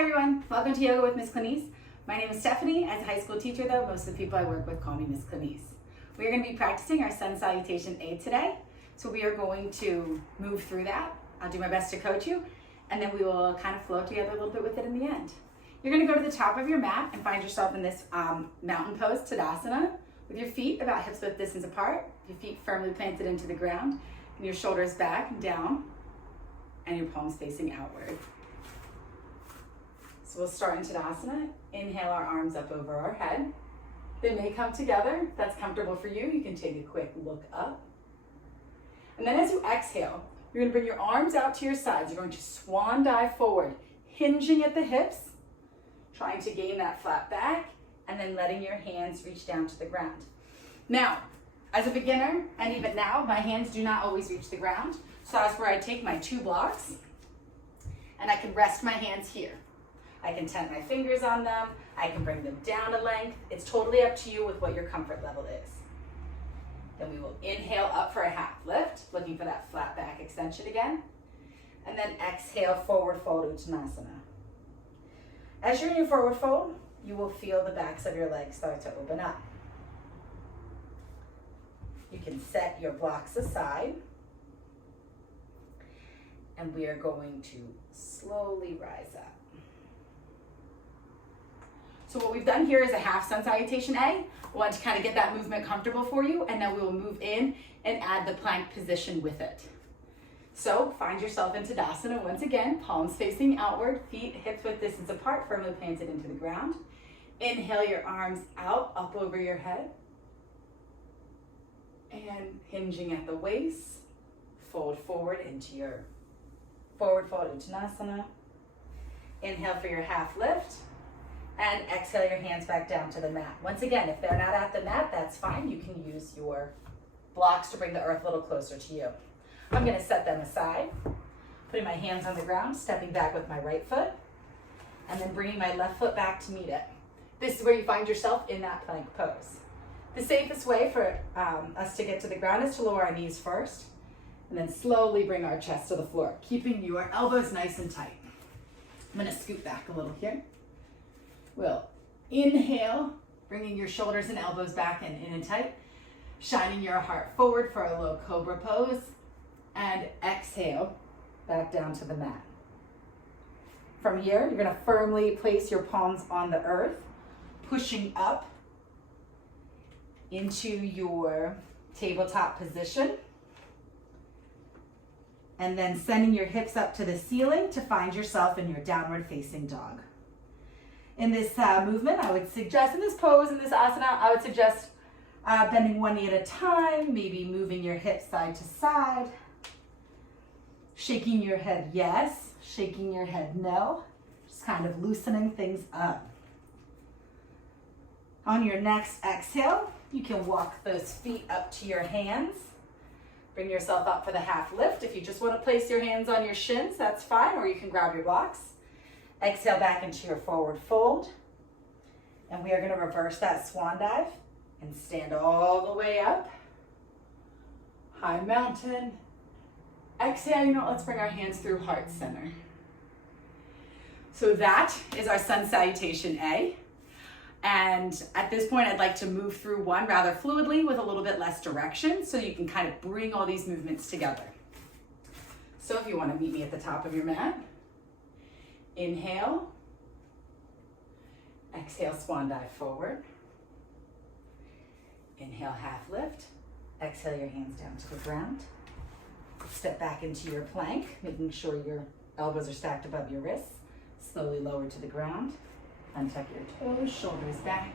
Hi everyone, welcome to Yoga with Miss Clinice. My name is Stephanie. As a high school teacher though, most of the people I work with call me Miss Clinice. We are going to be practicing our Sun Salutation A today. So we are going to move through that. I'll do my best to coach you, and then we will kind of flow together a little bit with it in the end. You're going to go to the top of your mat and find yourself in this mountain pose, Tadasana, with your feet about hips width distance apart, your feet firmly planted into the ground, and your shoulders back and down, and your palms facing outward. So we'll start in Tadasana. Inhale our arms up over our head. They may come together. If that's comfortable for you, you can take a quick look up. And then as you exhale, you're going to bring your arms out to your sides. You're going to swan dive forward, hinging at the hips, trying to gain that flat back, and then letting your hands reach down to the ground. Now, as a beginner, and even now, my hands do not always reach the ground. So that's where I take my 2 blocks, and I can rest my hands here. I can tent my fingers on them. I can bring them down a length. It's totally up to you with what your comfort level is. Then we will inhale up for a half lift, looking for that flat back extension again. And then exhale, forward fold, Uttanasana. As you're in your forward fold, you will feel the backs of your legs start to open up. You can set your blocks aside. And we are going to slowly rise up. So what we've done here is a half Sun Salutation A. I want to kind of get that movement comfortable for you, and then we will move in and add the plank position with it. So find yourself in Tadasana once again, palms facing outward, feet hips width distance apart, firmly planted into the ground. Inhale your arms out, up over your head. And hinging at the waist, fold forward into your forward fold Uttanasana. Inhale for your half lift. And exhale your hands back down to the mat. Once again, if they're not at the mat, that's fine. You can use your blocks to bring the earth a little closer to you. I'm going to set them aside, putting my hands on the ground, stepping back with my right foot, and then bringing my left foot back to meet it. This is where you find yourself in that plank pose. The safest way for us to get to the ground is to lower our knees first, and then slowly bring our chest to the floor, keeping your elbows nice and tight. I'm going to scoot back a little here. We'll inhale, bringing your shoulders and elbows back and in and tight, shining your heart forward for a low cobra pose, and exhale, back down to the mat. From here, you're going to firmly place your palms on the earth, pushing up into your tabletop position, and then sending your hips up to the ceiling to find yourself in your downward facing dog. In this movement, I would suggest, in this pose, in this asana, I would suggest bending one knee at a time, maybe moving your hips side to side, shaking your head yes, shaking your head no, just kind of loosening things up. On your next exhale, you can walk those feet up to your hands. Bring yourself up for the half lift. If you just want to place your hands on your shins, that's fine, or you can grab your blocks. Exhale back into your forward fold. And we are going to reverse that swan dive and stand all the way up. High mountain. Exhale, let's bring our hands through heart center. So that is our Sun Salutation A. And at this point, I'd like to move through one rather fluidly with a little bit less direction so you can kind of bring all these movements together. So if you want to meet me at the top of your mat, inhale, exhale, swan dive forward. Inhale, half lift. Exhale your hands down to the ground. Step back into your plank, making sure your elbows are stacked above your wrists. Slowly lower to the ground. Untuck your toes, shoulders back.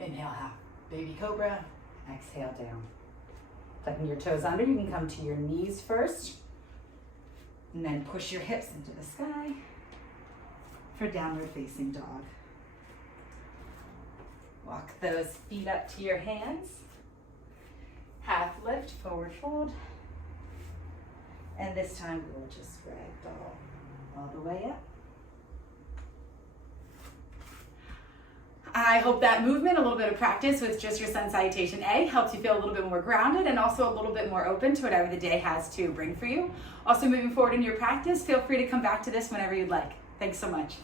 Inhale, half baby cobra. Exhale down. Tucking your toes under, you can come to your knees first. And then push your hips into the sky for downward facing dog. Walk those feet up to your hands. Half lift, forward fold. And this time we'll just ragdoll all the way up. I hope that movement, a little bit of practice with just your Sun Salutation A, helps you feel a little bit more grounded and also a little bit more open to whatever the day has to bring for you. Also, moving forward in your practice, feel free to come back to this whenever you'd like. Thanks so much.